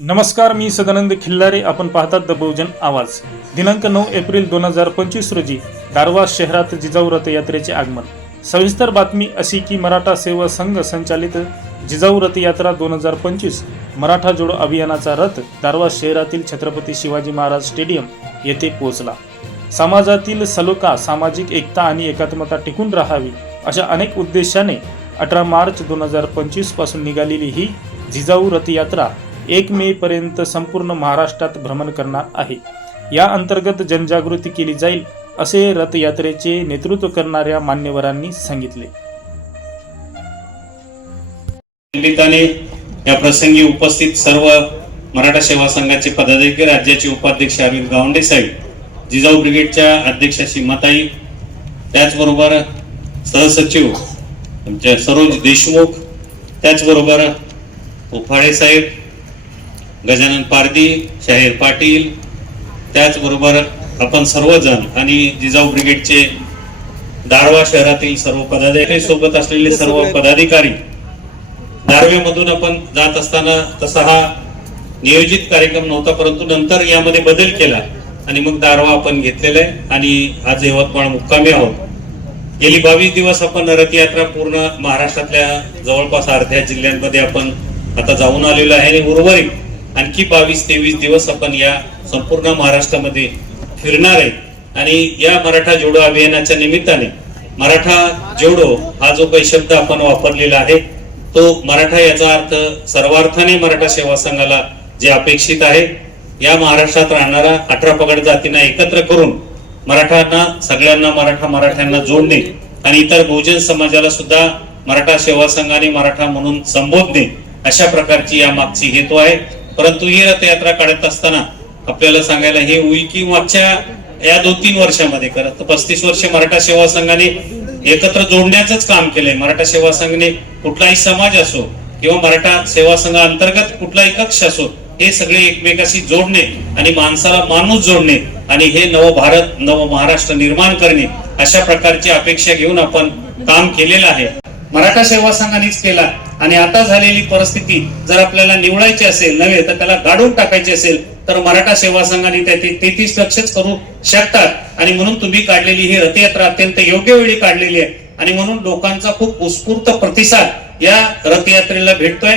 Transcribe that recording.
नमस्कार मी सदानंद खिल्लारे. आपण पाहतात द बहुजन आवाज. दिनांक नऊ एप्रिल दोन हजार पंचवीस रोजी दारवा शहरात जिजाऊ रथयात्रेचे आगमन. सविस्तर बातमी अशी की मराठा सेवा संघ संचालित जिजाऊ रथयात्रा दोन हजार पंचवीस मराठा जोडो अभियानाचा रथ दारवा शहरातील छत्रपती शिवाजी महाराज स्टेडियम येथे पोहोचला. समाजातील सलोखा सामाजिक एकता आणि एकात्मता टिकून राहावी अशा अनेक उद्देशाने अठरा मार्च दोन हजार पंचवीसपासून निघालेली ही जिजाऊ रथयात्रा एक मे पर्यंत संपूर्ण महाराष्ट्रात भ्रमण करणार आहे. या अंतर्गत जनजागृती केली जाईल असे रथयात्रेचे नेतृत्व करणाऱ्या मान्यवरांनी सांगितले. पंडिताने या प्रसंगी उपस्थित सर्व मराठा सेवा संघाचे पदाधिकारी राज्याचे उपाध्यक्ष अरविंद गावंडे साहेब जिजाऊ ब्रिगेडच्या अध्यक्षा मताई त्याचबरोबर सहसचिव आमच्या सरोज देशमुख त्याचबरोबर उफाळे साहेब गजानन पारदी शाहीर पाटील त्याचबरोबर आपण सर्वजण आणि जिजाऊ ब्रिगेडचे दारवा शहरातील सर्व पदाधिकारी सोबत असलेले सर्व पदाधिकारी दारव्यामधून आपण जात असताना तसा हा नियोजित कार्यक्रम नव्हता परंतु नंतर यामध्ये बदल केला आणि मग दारवा आपण घेतलेला आहे आणि आज यवतमाळ मुक्कामी आहोत. गेली बावीस दिवस आपण रथयात्रा पूर्ण महाराष्ट्रातल्या जवळपास अर्ध्या जिल्ह्यांमध्ये आपण आता जाऊन आलेलो आहे आणि उर्वरित आणखी बावीस तेवीस दिवस आपण या संपूर्ण महाराष्ट्रामध्ये फिरणार आहे. आणि या मराठा जोडो अभियानाच्या निमित्ताने मराठा जोडो हा जो काही शब्द आपण वापरलेला आहे तो मराठा याचा अर्थ सर्वार्थाने मराठा सेवा संघाला जे अपेक्षित आहे या महाराष्ट्रात राहणारा अठरा पगड जातींना एकत्र करून मराठ्यांना सगळ्यांना मराठा मराठ्यांना जोडणे आणि इतर बहुजन समाजाला सुद्धा मराठा सेवा संघाने मराठा म्हणून संबोधणे अशा प्रकारची या मागची हेतू आहे. परंतु ही रथयात्रा काढत असताना आपल्याला सांगायला हे होईल की मागच्या या दोन तीन वर्षामध्ये खरं पस्तीस वर्ष मराठा सेवा संघाने एकत्र जोडण्याचंच काम केलंय. मराठा सेवा संघाने कुठलाही समाज असो किंवा मराठा सेवा संघ अंतर्गत कुठलाही कक्ष असो हे सगळे एकमेकाशी जोडणे आणि माणसाला माणूस जोडणे आणि हे नव भारत नव महाराष्ट्र निर्माण करणे अशा प्रकारची अपेक्षा घेऊन आपण काम केलेलं आहे. मराठा सेवा संघानेच केला. आणि आता झालेली परिस्थिती जर आपल्याला निवडायची असेल नव्हे तर त्याला गाडून टाकायची असेल तर मराठा सेवा संघाने त्या तेहतीस लक्षच करू शकतात. आणि म्हणून तुम्ही काढलेली ही रथयात्रा अत्यंत योग्य वेळी काढलेली आहे. आणि म्हणून लोकांचा खूप उत्स्फूर्त प्रतिसाद या रथयात्रेला भेटतोय.